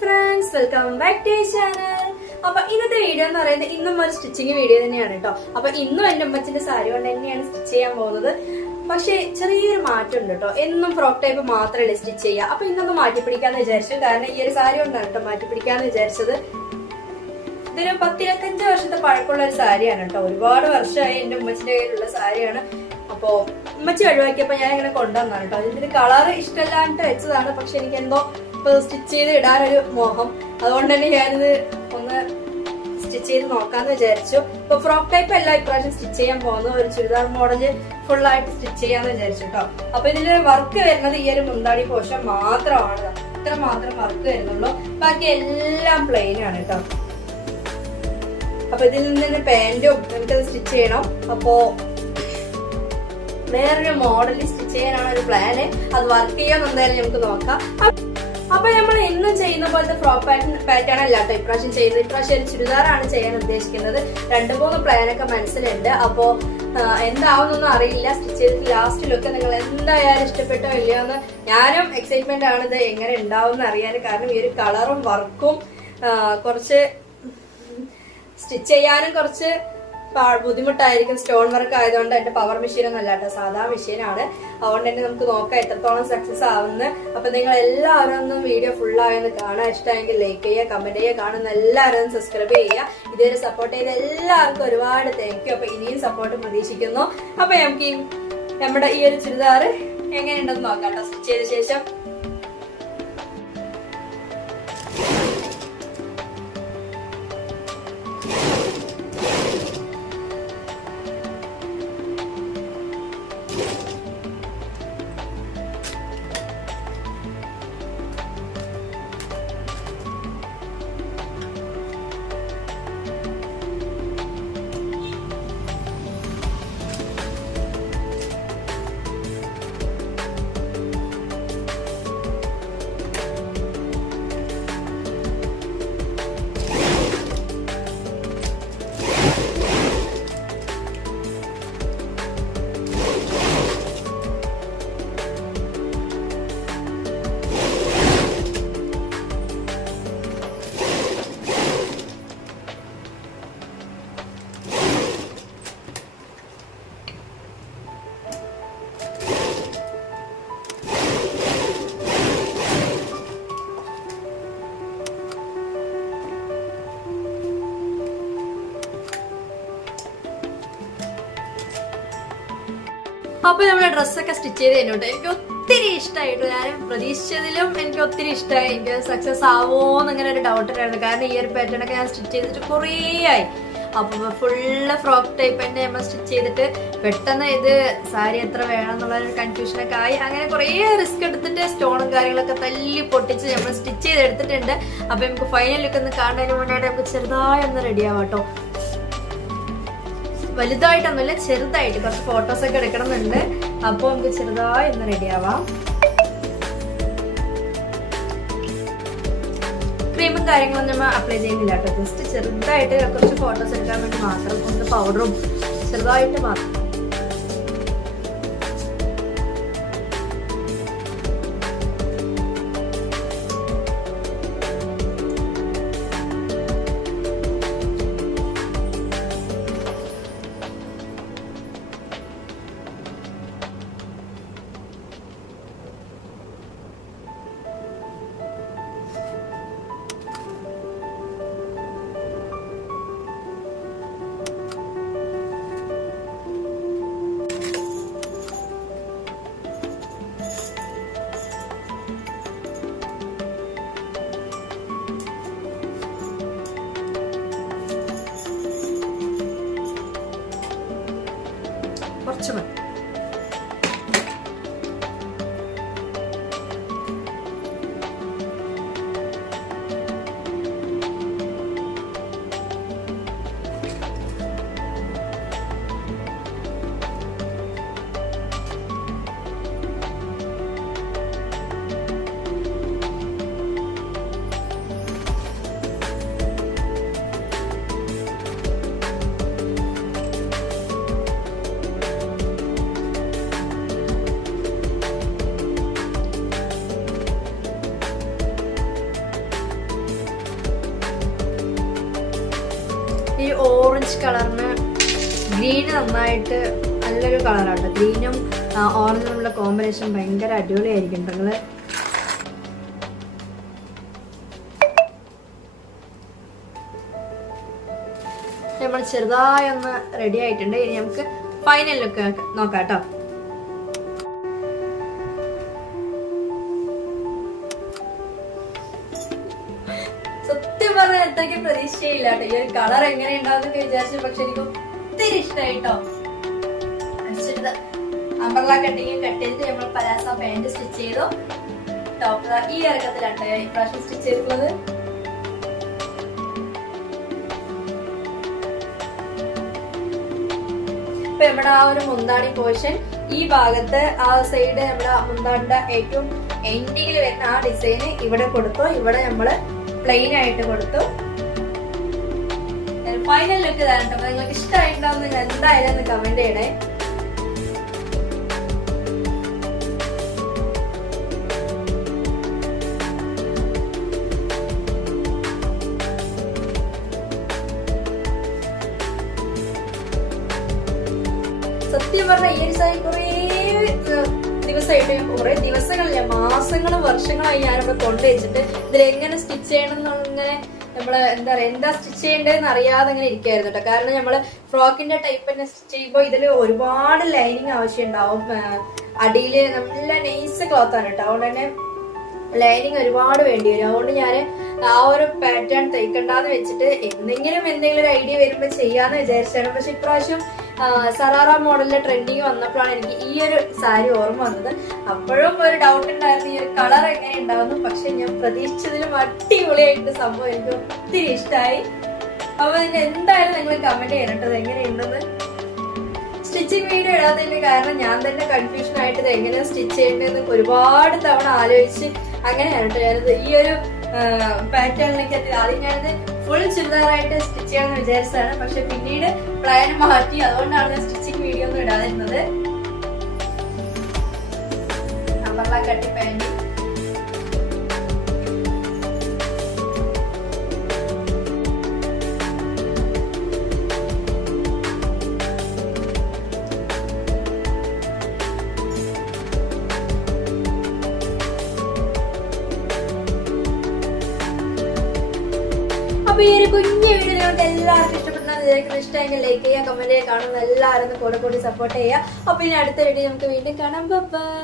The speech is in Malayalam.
friends, welcome back to our channel. അപ്പോൾ ഇന്നത്തെ വീഡിയോ എന്ന് പറയുന്നത് ഇന്നും ഒരു സ്റ്റിച്ചിങ് വീഡിയോ തന്നെയാണ് കേട്ടോ. അപ്പോൾ ഇന്നും എൻ്റെ അമ്മച്ചിന്റെ സാരി കൊണ്ട് തന്നെയാണ് സ്റ്റിച്ച് ചെയ്യാൻ പോകുന്നത്. പക്ഷേ ചെറിയൊരു മാറ്റം ഉണ്ട് കേട്ടോ. എന്നും ഫ്രോക്ക് ടൈപ്പ് മാത്രമല്ലേ സ്റ്റിച്ച് ചെയ്യുക. അപ്പോൾ ഇന്നൊന്ന് മാറ്റി പിടിക്കാന്ന് വിചാരിച്ചു. കാരണം ഈ ഒരു സാരി കൊണ്ടാണ് കേട്ടോ മാറ്റി പിടിക്കാന്ന് വിചാരിച്ചത്. ഇതൊരു 10-25 വർഷത്തെ പഴക്കമുള്ള ഒരു സാരിയാണ് കേട്ടോ. ഒരുപാട് വർഷമായി എൻ്റെ ഉമ്മച്ചിന്റെ കയ്യിലുള്ള സാരിയാണ്. അപ്പോ ഉമ്മച്ചി ഒഴിവാക്കിയപ്പോ ഞാൻ ഇങ്ങനെ കൊണ്ടുവന്നാണ് കേട്ടോ. ഇതിന്റെ കളർ ഇഷ്ടമല്ലാണ്ട് വെച്ചതാണ്. പക്ഷെ എനിക്ക് എന്തോ ഇപ്പൊ സ്റ്റിച്ച് ചെയ്ത് ഇടാനൊരു മോഹം. അതുകൊണ്ട് തന്നെ ഞാനിത് ഒന്ന് സ്റ്റിച്ച് ചെയ്ത് നോക്കാന്ന് വിചാരിച്ചു. ഇപ്പൊ ഫ്രോക്ക് ടൈപ്പ് അല്ല ഇപ്രാവശ്യം സ്റ്റിച്ച് ചെയ്യാൻ പോകുന്നത്. ഒരു ചുരിദാർ മോഡല് ഫുൾ ആയിട്ട് സ്റ്റിച്ച് ചെയ്യാന്ന് വിചാരിച്ചു കേട്ടോ. അപ്പൊ ഇതില് വർക്ക് വരുന്നത് ഈ ഒരു മുന്താടി പോർഷൻ മാത്രമാണ്. ഇത്ര മാത്രം വർക്ക് വരുന്നുള്ളൂ. ബാക്കി എല്ലാം പ്ലെയിൻ ആണ് കേട്ടോ. അപ്പൊ ഇതിൽ നിന്ന് തന്നെ പാന്റും നമുക്കത് സ്റ്റിച്ച് ചെയ്യണം. അപ്പോ വേറൊരു മോഡലിൽ സ്റ്റിച്ച് ചെയ്യാനാണ് ഒരു പ്ലാന്. അത് വർക്ക് ചെയ്യാൻ എന്തായാലും നമുക്ക് നോക്കാം. അപ്പൊ നമ്മൾ ഇന്ന് ചെയ്യുന്ന പോലത്തെ ഫ്രോക്ക് പാറ്റേൺ അല്ലാട്ടോ ഇപ്രാവശ്യം ചെയ്യുന്നത്. ഇപ്രാവശ്യം ഒരു ചുരിദാറാണ് ചെയ്യാൻ ഉദ്ദേശിക്കുന്നത്. 2-3 പ്ലാനൊക്കെ മനസ്സിലുണ്ട്. അപ്പോ എന്താവുന്നൊന്നും അറിയില്ല. സ്റ്റിച്ച് ചെയ്തിട്ട് ലാസ്റ്റ് ലുക്ക് നിങ്ങൾ എന്തായാലും ഇഷ്ടപ്പെട്ടോ ഇല്ലയോ എന്ന് ഞാനും എക്സൈറ്റ്മെന്റ് ആണ് ഇത് എങ്ങനെ ഉണ്ടാവും എന്ന് അറിയാൻ. കാരണം ഈ ഒരു കളറും വർക്കും കുറച്ച് സ്റ്റിച്ച് ചെയ്യാനും കുറച്ച് ബുദ്ധിമുട്ടായിരിക്കും. സ്റ്റോൺ വർക്ക് ആയതുകൊണ്ട് എന്റെ പവർ മെഷീൻ ഒന്നും അല്ല കേട്ടോ, സാധാ മെഷീനാണ്. അതുകൊണ്ട് തന്നെ നമുക്ക് നോക്കാം എത്രത്തോളം സക്സസ് ആവുന്നത്. അപ്പൊ നിങ്ങൾ എല്ലാവരും ഒന്നും വീഡിയോ ഫുൾ ആയെന്ന് കാണാൻ ഇഷ്ടമായെങ്കിൽ ലൈക്ക് ചെയ്യുക, കമന്റ് ചെയ്യുക, കാണുന്ന എല്ലാവരും സബ്സ്ക്രൈബ് ചെയ്യുക. ഇതുവരെ സപ്പോർട്ട് ചെയ്ത എല്ലാവർക്കും ഒരുപാട് താങ്ക് യു. അപ്പൊ ഇനിയും സപ്പോർട്ട് പ്രതീക്ഷിക്കുന്നു. അപ്പൊ നമുക്ക് നമ്മുടെ ഈ ഒരു ചുരിദാർ എങ്ങനെയുണ്ടെന്ന് നോക്കാം കേട്ടോ സ്റ്റിച്ച് ചെയ്ത ശേഷം. അപ്പൊ നമ്മുടെ ഡ്രസ്സൊക്കെ സ്റ്റിച്ച് ചെയ്ത് കഴിഞ്ഞോട്ടെ. എനിക്ക് ഒത്തിരി ഇഷ്ടമായിട്ട്, ഞാൻ പ്രതീക്ഷിച്ചതിലും എനിക്ക് ഒത്തിരി ഇഷ്ടമായി. എനിക്ക് സക്സസ് ആവോന്ന് അങ്ങനെ ഒരു ഡൗട്ട് ഉണ്ടായിരുന്നു. കാരണം ഈ ഒരു പാറ്റേൺ ഒക്കെ ഞാൻ സ്റ്റിച്ച് ചെയ്തിട്ട് കുറേ ആയി. അപ്പൊ ഫുള്ള് ഫ്രോക്ക് ടൈപ്പ് തന്നെ നമ്മൾ സ്റ്റിച്ച് ചെയ്തിട്ട് പെട്ടെന്ന് ഇത് സാരി എത്ര വേണം എന്നുള്ള ഒരു കൺഫ്യൂഷനൊക്കെ ആയി. അങ്ങനെ കുറേ റിസ്ക് എടുത്തിട്ട് സ്റ്റോണും കാര്യങ്ങളൊക്കെ തല്ലി പൊട്ടിച്ച് നമ്മൾ സ്റ്റിച്ച് ചെയ്ത് എടുത്തിട്ടുണ്ട്. അപ്പൊ നമുക്ക് ഫൈനൽ ലുക്ക് ഒന്ന് കാണുന്നതിന് മുന്നായിട്ട് നമുക്ക് ചെറുതായി ഒന്ന് റെഡി ആവാം കേട്ടോ. വലുതായിട്ടൊന്നുമില്ല, ചെറുതായിട്ട് കുറച്ച് ഫോട്ടോസൊക്കെ എടുക്കണമെന്നുണ്ട്. അപ്പോൾ നമുക്ക് ചെറുതായി ഒന്ന് റെഡി ആവാം. ക്രീമും കാര്യങ്ങളൊന്നും നമ്മൾ അപ്ലൈ ചെയ്യുന്നില്ല കേട്ടോ. ജസ്റ്റ് ചെറുതായിട്ട് കുറച്ച് ഫോട്ടോസ് എടുക്കാൻ വേണ്ടി മാത്രം ഒന്ന് പൗഡറും ചെറുതായിട്ട് മാത്രം. കുറച്ച് മതി. ഓറഞ്ച് കളറിന് ഗ്രീന് നന്നായിട്ട് നല്ലൊരു കളറാണ്. ഗ്രീനും ഓറഞ്ചും തമ്മിലുള്ള കോമ്പിനേഷൻ ഭയങ്കര അടിപൊളിയായിരിക്കും. നിങ്ങള് നമ്മൾ ചെറുതായി ഒന്ന് റെഡി ആയിട്ടുണ്ട്. ഇനി നമുക്ക് ഫൈനൽ ലുക്ക് നോക്കാം കേട്ടോ. സത്യം പറഞ്ഞാൽ അത്രയ്ക്ക് പ്രതീക്ഷയില്ല കേട്ടോ ഈ ഒരു കളർ എങ്ങനെ ഉണ്ടാവുന്നൊക്കെ വിചാരിച്ചു. പക്ഷെ എനിക്ക് ഒത്തിരി ഇഷ്ടമായിട്ടോ. അംബ്രല കട്ടിങ് കട്ട് ചെയ്തിട്ട് നമ്മൾ പലാസ പാന്റ് സ്റ്റിച്ച് ചെയ്തു. ടോപ്പ് ഈ ഇറക്കത്തിലാട്ടോ ഞാൻ ഇപ്രാവശ്യം സ്റ്റിച്ച് ചെയ്തിട്ടുള്ളത്. ഇപ്പൊ നമ്മുടെ ആ ഒരു മുന്താണി പോർഷൻ ഈ ഭാഗത്ത് ആ സൈഡ് നമ്മുടെ മുന്താണിന്റെ ഏറ്റവും എൻഡിങ്ങിൽ വരുന്ന ആ ഡിസൈന് ഇവിടെ കൊടുത്തു. ഇവിടെ നമ്മള് പ്ലെയിൻ ആയിട്ട് കൊടുത്തു. ഫൈനൽ ലുക്ക് ഇതാണ് കേട്ടോ. നിങ്ങൾക്ക് ഇഷ്ടമായിട്ടുണ്ടാവും. നിങ്ങൾ എന്തായാലും ഒന്ന് കമന്റ് ചെയ്യണേ. സത്യം പറഞ്ഞ ഈ ഒരു സാരി കുറേ ദിവസമായിട്ട്, കുറെ ദിവസങ്ങളില്ല, മാസങ്ങളും വർഷങ്ങളായി ഞാനിവിടെ കൊണ്ടുവച്ചിട്ട് ഇതിലെങ്ങനെ സ്റ്റിച്ച് ചെയ്യണം എന്നിങ്ങനെ നമ്മള് എന്താ പറയാ എന്താ സ്റ്റിച്ച് ചെയ്യേണ്ടതെന്ന് അറിയാതെ അങ്ങനെ ഇരിക്കായിരുന്നു കേട്ടോ. കാരണം നമ്മള് ഫ്രോക്കിന്റെ ടൈപ്പ് തന്നെ സ്റ്റിച്ച് ചെയ്യുമ്പോൾ ഇതിൽ ഒരുപാട് ലൈനിങ് ആവശ്യം ഉണ്ടാവും. അടിയില് നല്ല നൈസ് ക്ലോത്ത് ആണ് കേട്ടോ. അതുകൊണ്ട് തന്നെ ലൈനിങ് ഒരുപാട് വേണ്ടി വരും. അതുകൊണ്ട് ഞാൻ ആ ഒരു പാറ്റേൺ തയ്ക്കണ്ടെന്ന് വെച്ചിട്ട് എന്തെങ്കിലും ഒരു ഐഡിയ വരുമ്പോ ചെയ്യാന്ന് വിചാരിച്ചാണ്. പക്ഷെ ഇപ്രാവശ്യം സറാറ മോഡലിലെ ട്രെൻഡിങ് വന്നപ്പോഴാണ് എനിക്ക് ഈ ഒരു സാരി ഓർമ്മ വന്നത്. അപ്പോഴും ഒരു ഡൗട്ട് ഉണ്ടായിരുന്നു ഈ ഒരു കളർ എങ്ങനെ ഉണ്ടാവുന്നു. പക്ഷെ ഞാൻ പ്രതീക്ഷിച്ചതിലും അടിപൊളിയായിട്ട് സംഭവം എനിക്ക് ഒത്തിരി ഇഷ്ടമായി. അപ്പൊ ഇതിന് എന്തായാലും നിങ്ങൾ കമന്റ് ചെയ്യണത് എങ്ങനെയുണ്ടെന്ന്. സ്റ്റിച്ചിങ് വീഡിയോ ഇടാത്തതിന്റെ കാരണം ഞാൻ തന്നെ കൺഫ്യൂഷൻ ആയിട്ട് ഇത് എങ്ങനെയാണ് സ്റ്റിച്ച് ചെയ്യേണ്ടതെന്ന് ഒരുപാട് തവണ ആലോചിച്ച് അങ്ങനെയാണ് കേട്ടോ ഞാനിത് ഈ ഒരു പാറ്റേണിലേക്ക് എത്തി. ആദ്യം ഞാനിത് ഫുൾ ചുരിദാറായിട്ട് സ്റ്റിച്ച് ചെയ്യാമെന്ന് വിചാരിച്ചതാണ്. പക്ഷെ പിന്നീട് പ്ലാൻ മാറ്റി. അതുകൊണ്ടാണ് ഞാൻ സ്റ്റിച്ചിങ് വീഡിയോ ഒന്നും ഇടാതിരുന്നത്. അംബ്രല കട്ടി പാന്റ് അപ്പൊ ഈ ഒരു കുഞ്ഞു വീഡിയോ നിങ്ങൾക്ക് എല്ലാവർക്കും ഇഷ്ടമെങ്കിൽ ലൈക്ക് ചെയ്യുക, കമന്റ് ചെയ്യുക, കാണുന്ന എല്ലാവരും കൂടെ കൂടി സപ്പോർട്ട് ചെയ്യുക. അപ്പൊ ഇനി അടുത്ത വീഡിയോ നമുക്ക് വീണ്ടും കാണാം. ബൈ.